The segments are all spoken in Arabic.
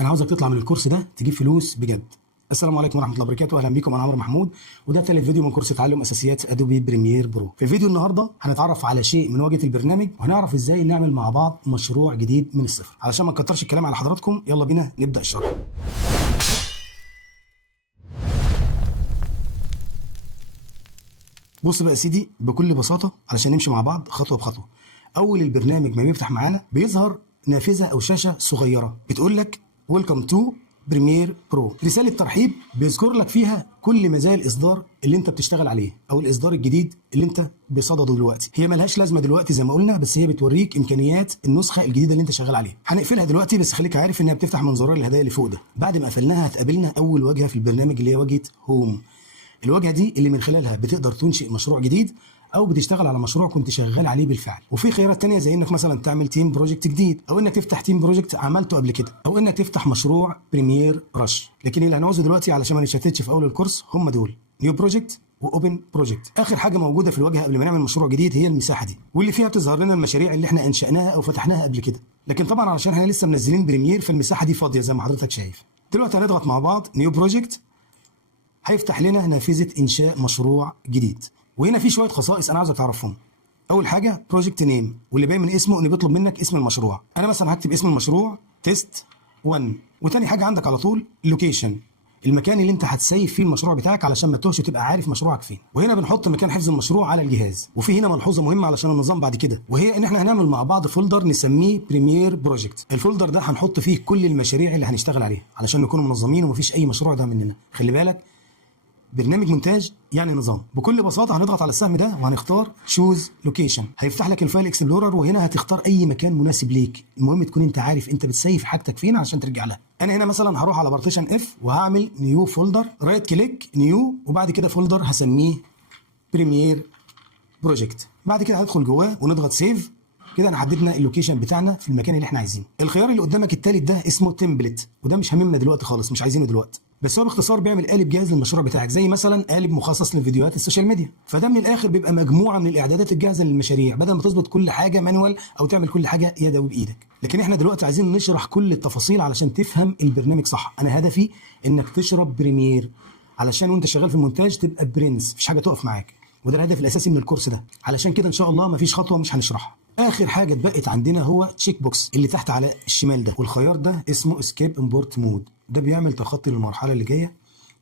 انا عاوزك تطلع من الكورس ده تجيب فلوس بجد. السلام عليكم ورحمه الله وبركاته، اهلا بيكم. انا عمرو محمود، وده ثالث فيديو من كورس تعلم اساسيات ادوبي بريمير برو. في الفيديو النهارده هنتعرف على شيء من واجهه البرنامج، وهنعرف ازاي نعمل مع بعض مشروع جديد من الصفر. علشان ما نكترش الكلام على حضراتكم، يلا بينا نبدا الشرح. بص بقى يا سيدي، بكل بساطه علشان نمشي مع بعض خطوه بخطوه. اول البرنامج ما بيفتح معانا بيظهر نافذه او شاشه صغيره بتقول لك ويلكم تو بريمير برو، رساله ترحيب بيذكر لك فيها كل مزايا الاصدار اللي انت بتشتغل عليه او الاصدار الجديد اللي انت بصدده دلوقتي. هي ملهاش لازمه دلوقتي زي ما قلنا، بس هي بتوريك امكانيات النسخه الجديده اللي انت شغال عليها. هنقفلها دلوقتي، بس خليك عارف انها بتفتح من زرار الهدايا اللي فوق ده. بعد ما قفلناها هتقابلنا اول واجهه في البرنامج اللي هي واجهه هوم. الواجهه دي اللي من خلالها بتقدر تنشئ مشروع جديد او بتشتغل على مشروع كنت شغال عليه بالفعل. وفي خيارات تانية زي انك مثلا تعمل تيم بروجكت جديد، او انك تفتح تيم بروجكت عملته قبل كده، او انك تفتح مشروع بريمير رش. لكن اللي هنعوزه دلوقتي علشان ما نتشتتش في اول الكورس هم دول: نيو بروجكت واوبن بروجكت. اخر حاجه موجوده في الواجهه قبل ما نعمل مشروع جديد هي المساحه دي، واللي فيها بتظهر لنا المشاريع اللي احنا انشأناها او فتحناها قبل كده. لكن طبعا علشان احنا لسه منزلين بريمير فالمساحه دي فاضيه زي ما حضرتك شايف. دلوقتي هنضغط مع بعض نيو بروجكت، هيفتح لنا نافذه انشاء مشروع جديد. وهنا في شويه خصائص انا عاوزك تعرفهم. اول حاجه بروجكت نيم، واللي باين من اسمه انه بيطلب منك اسم المشروع. انا مثلا هكتب اسم المشروع تيست 1. وتاني حاجه عندك على طول لوكيشن، المكان اللي انت هتسيف فيه المشروع بتاعك علشان ما تتوهش وتبقى عارف مشروعك فين. وهنا بنحط مكان حفظ المشروع على الجهاز. وفي هنا ملحوظه مهمه علشان النظام بعد كده، وهي ان احنا هنعمل مع بعض فولدر نسميه بريمير بروجكت. الفولدر ده هنحط فيه كل المشاريع اللي هنشتغل عليها علشان نكون منظمين ومفيش اي مشروع ده مننا. خلي بالك، برنامج مونتاج يعني نظام. بكل بساطه هنضغط على السهم ده وهنختار شوز لوكيشن، هيفتح لك الفايل اكسبلورر، وهنا هتختار اي مكان مناسب ليك. المهم تكون انت عارف انت بتسيف حاجتك فين علشان ترجع لها. انا هنا مثلا هروح على بارتيشن اف وهعمل نيو فولدر، رايت كليك نيو، وبعد كده فولدر هسميه بريمير بروجكت. بعد كده هندخل جواه ونضغط سيف. كده انا حددنا اللوكيشن بتاعنا في المكان اللي احنا عايزينه. الخيار اللي قدامك التالت ده اسمه تمبلت، وده مش هاممنا دلوقتي خالص، مش عايزينه دلوقتي. بس هو باختصار بيعمل قالب جاهز للمشروع بتاعك، زي مثلا قالب مخصص للفيديوهات السوشيال ميديا. فده من الاخر بيبقى مجموعه من الاعدادات الجاهزه للمشاريع، بدل ما تظبط كل حاجه مانوال او تعمل كل حاجه يدوي بايدك. لكن احنا دلوقتي عايزين نشرح كل التفاصيل علشان تفهم البرنامج صح. انا هدفي انك تشرب بريمير علشان وانت شغال في المونتاج تبقى برنس، مفيش حاجه تقف معاك. وده الهدف الاساسي من الكورس ده. علشان كده ان شاء الله مفيش خطوه مش هنشرحها. اخر حاجه اتبقت عندنا هو تشيك بوكس اللي تحت على الشمال ده، والخيار ده اسمه اسكيب امبورت مود. ده بيعمل تخطي للمرحله اللي جايه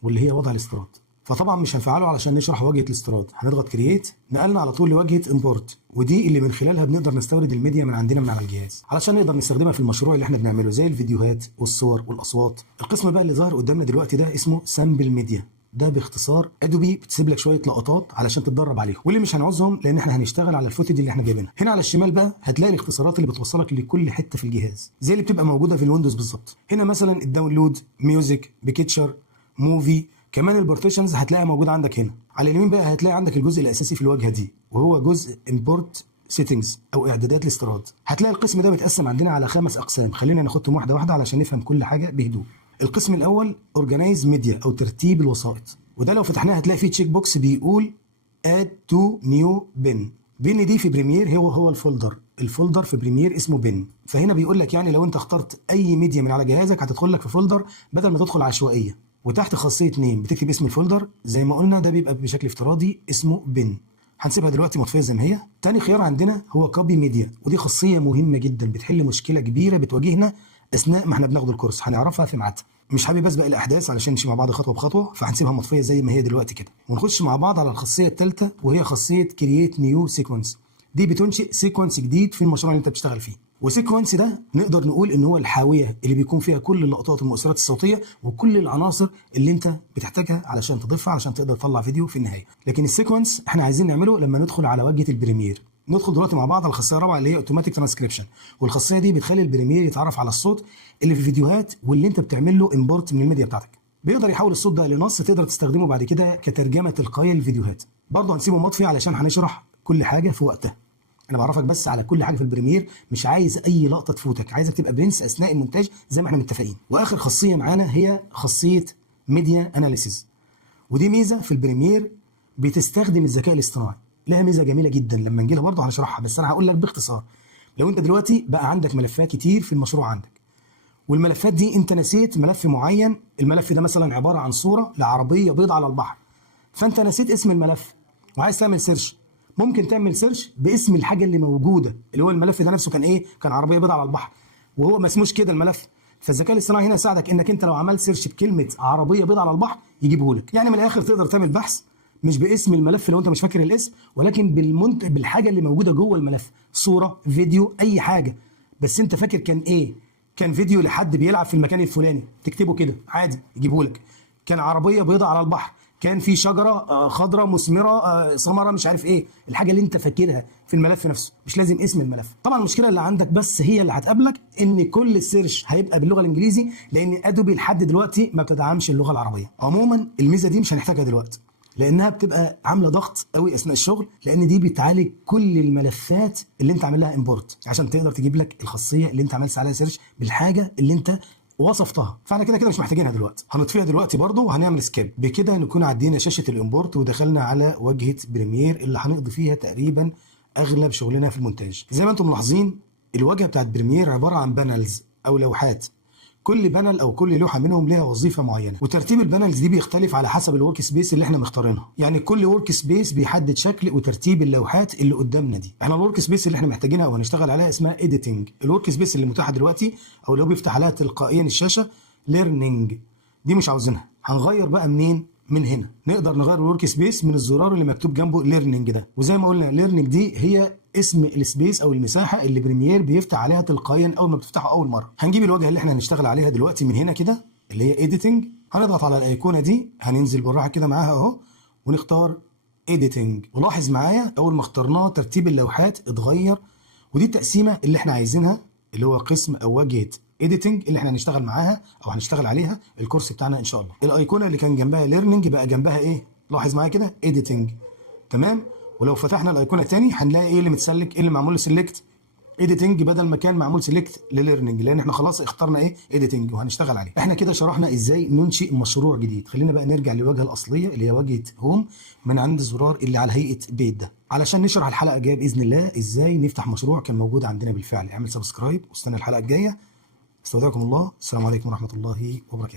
واللي هي وضع الاستيراد. فطبعا مش هنفعله علشان نشرح واجهه الاستيراد. هنضغط كرييت، نقلنا على طول لواجهه امبورت، ودي اللي من خلالها بنقدر نستورد الميديا من عندنا من على الجهاز علشان نقدر نستخدمها في المشروع اللي احنا بنعمله، زي الفيديوهات والصور والاصوات. القسم بقى اللي ظاهر قدامنا دلوقتي ده اسمه سامبل ميديا. ده باختصار ادوبي بتسيب لك شويه لقطات علشان تتدرب عليهم، واللي مش هنعوزهم لان احنا هنشتغل على الفوتج اللي احنا جايبينها. هنا على الشمال بقى هتلاقي الاختصارات اللي بتوصلك لكل حته في الجهاز، زي اللي بتبقى موجوده في الويندوز بالظبط. هنا مثلا الداونلود، ميوزك، بيكتشر، موفي. كمان البارتيشنز هتلاقيها موجوده عندك هنا. على اليمين بقى هتلاقي عندك الجزء الاساسي في الواجهه دي، وهو جزء امبورت سيتنجز او اعدادات الاستيراد. هتلاقي القسم ده متقسم عندنا على 5 اقسام. خلينا ناخدهم واحده واحده علشان نفهم كل حاجه بهدوء. القسم الاول اورجانيز ميديا او ترتيب الوسائط، وده لو فتحناه هتلاقي فيه تشيك بوكس بيقول اد تو نيو بن. بن دي في بريمير هو الفولدر في بريمير اسمه بن. فهنا بيقول لك يعني لو انت اخترت اي ميديا من على جهازك هتدخل لك في فولدر بدل ما تدخل عشوائيه. وتحت خاصيه نيم بتكتب اسم الفولدر زي ما قلنا، ده بيبقى بشكل افتراضي اسمه بن. هنسيبها دلوقتي مطفيه زي ما هي. تاني خيار عندنا هو كوبي ميديا، ودي خاصيه مهمه جدا بتحل مشكله كبيره بتواجهنا اثناء ما احنا بناخد الكورس، هنعرفها في ميعادها. مش حابب اسبق الاحداث علشان نمشي مع بعض خطوه بخطوه، فهنسيبها مطفيه زي ما هي دلوقتي كده، ونخش مع بعض على الخاصيه الثالثه وهي خاصيه كرييت نيو سيكونس. دي بتنشئ سيكونس جديد في المشروع اللي انت بتشتغل فيه. وسيكونس ده نقدر نقول ان هو الحاويه اللي بيكون فيها كل اللقطات والمؤثرات الصوتيه وكل العناصر اللي انت بتحتاجها علشان تضيفها علشان تقدر تطلع فيديو في النهايه. لكن السيكونس احنا عايزين نعمله لما ندخل على واجهه البريمير. ندخل دلوقتي مع بعض على الخاصيه الرابعه اللي هي اوتوماتيك ترانسكريبشن، والخاصيه دي بتخلي البريمير يتعرف على الصوت اللي في الفيديوهات واللي انت بتعمل له امبورت من الميديا بتاعتك. بيقدر يحول الصوت ده لنص تقدر تستخدمه بعد كده كترجمه تلقائيه للفيديوهات. برضه هنسيبه مطفي علشان هنشرح كل حاجه في وقتها. انا بعرفك بس على كل حاجه في البريمير، مش عايز اي لقطه تفوتك، عايزك تبقى برنس اثناء المونتاج زي ما احنا متفقين. واخر خاصيه معانا هي خاصيه ميديا اناليسيز، ودي ميزه في البريمير بتستخدم الذكاء الاصطناعي. لها ميزه جميله جدا لما نجي لها برضه هنشرحها، بس انا هقول لك باختصار. لو انت دلوقتي بقى عندك ملفات كتير في المشروع عندك، والملفات دي انت نسيت ملف معين، الملف ده مثلا عباره عن صوره لعربيه بيض على البحر، فانت نسيت اسم الملف وعايز تعمل سيرش، ممكن تعمل سيرش باسم الحاجه اللي موجوده، اللي هو الملف ده نفسه كان ايه؟ كان عربيه بيض على البحر، وهو ما اسموش كده الملف. فالذكاء الاصطناعي هنا يساعدك انك انت لو عملت سيرش بكلمه عربيه بيض على البحر يجيبه لك. يعني من الاخر تقدر تعمل بحث مش باسم الملف لو انت مش فاكر الاسم، ولكن بالحاجه اللي موجوده جوه الملف، صوره، فيديو، اي حاجه، بس انت فاكر كان ايه؟ كان فيديو لحد بيلعب في المكان الفلاني، تكتبه كده عادي يجيبه لك. كان عربيه بيضة على البحر، كان في شجره خضراء مثمره ثمره مش عارف ايه، الحاجه اللي انت فاكرها في الملف نفسه، مش لازم اسم الملف. طبعا المشكله اللي عندك بس هي اللي هتقابلك، ان كل السيرش هيبقى باللغه الانجليزي، لان ادوبي لحد دلوقتي ما بتدعمش اللغه العربيه. عموما الميزه دي مش هنحتاجها دلوقتي، لانها بتبقى عامله ضغط قوي اثناء الشغل، لان دي بتعالج كل الملفات اللي انت عامل لها امبورت عشان تقدر تجيب لك الخاصيه اللي انت عملت عليها سيرش بالحاجه اللي انت وصفتها. فاحنا كده كده مش محتاجينها دلوقتي، هنطفيها دلوقتي برضو وهنعمل سكيب. بكده نكون عدينا شاشه الامبورت ودخلنا على واجهه بريمير اللي هنقضي فيها تقريبا اغلب شغلنا في المونتاج. زي ما انتم ملاحظين الواجهه بتاعت بريمير عباره عن بانلز او لوحات، كل بانل او كل لوحه منهم ليها وظيفه معينه، وترتيب البانلز دي بيختلف على حسب الورك سبيس اللي احنا مختارينها. يعني كل ورك سبيس بيحدد شكل وترتيب اللوحات اللي قدامنا دي. احنا الورك سبيس اللي احنا محتاجينها او هنشتغل عليها اسمها اديتنج. الورك سبيس اللي متاحه دلوقتي او اللي هو بيفتح عليها تلقائيا الشاشه ليرنينج، دي مش عاوزينها. هنغير بقى منين؟ من هنا. نقدر نغير الورك سبيس من الزرار اللي مكتوب جنبه ليرنينج ده، وزي ما قلنا ليرنينج دي هي اسم السبيس او المساحه اللي بريمير بيفتح عليها تلقائيا اول ما بتفتحه اول مره. هنجيب الواجهه اللي احنا هنشتغل عليها دلوقتي من هنا كده اللي هي اديتنج، هنضغط على الايقونه دي، هننزل بالراحه كده معاها اهو ونختار اديتنج. ولاحظ معايا اول ما اخترناه ترتيب اللوحات اتغير، ودي التقسيمه اللي احنا عايزينها، اللي هو قسم او واجهه اديتنج اللي احنا هنشتغل معاها او هنشتغل عليها الكورس بتاعنا ان شاء الله. الايقونه اللي كان جنبها ليرنينج بقى جنبها ايه؟ لاحظ معايا كده اديتنج. تمام. ولو فتحنا الايقونه تاني هنلاقي ايه اللي متسلك، ايه اللي معمول له سيلكت؟ اديتنج، بدل ما كان معمول سيلكت لليرنينج، لان احنا خلاص اخترنا ايه؟ اديتنج وهنشتغل عليه. احنا كده شرحنا ازاي ننشئ مشروع جديد. خلينا بقى نرجع للواجهه الاصليه اللي هي واجهه هوم من عند الزرار اللي على هيئه بيت ده، علشان نشرح الحلقه الجايه باذن الله ازاي نفتح مشروع كان موجود عندنا بالفعل. اعمل سبسكرايب واستنى الحلقه الجايه. استودعكم الله، السلام عليكم ورحمه الله وبركاته.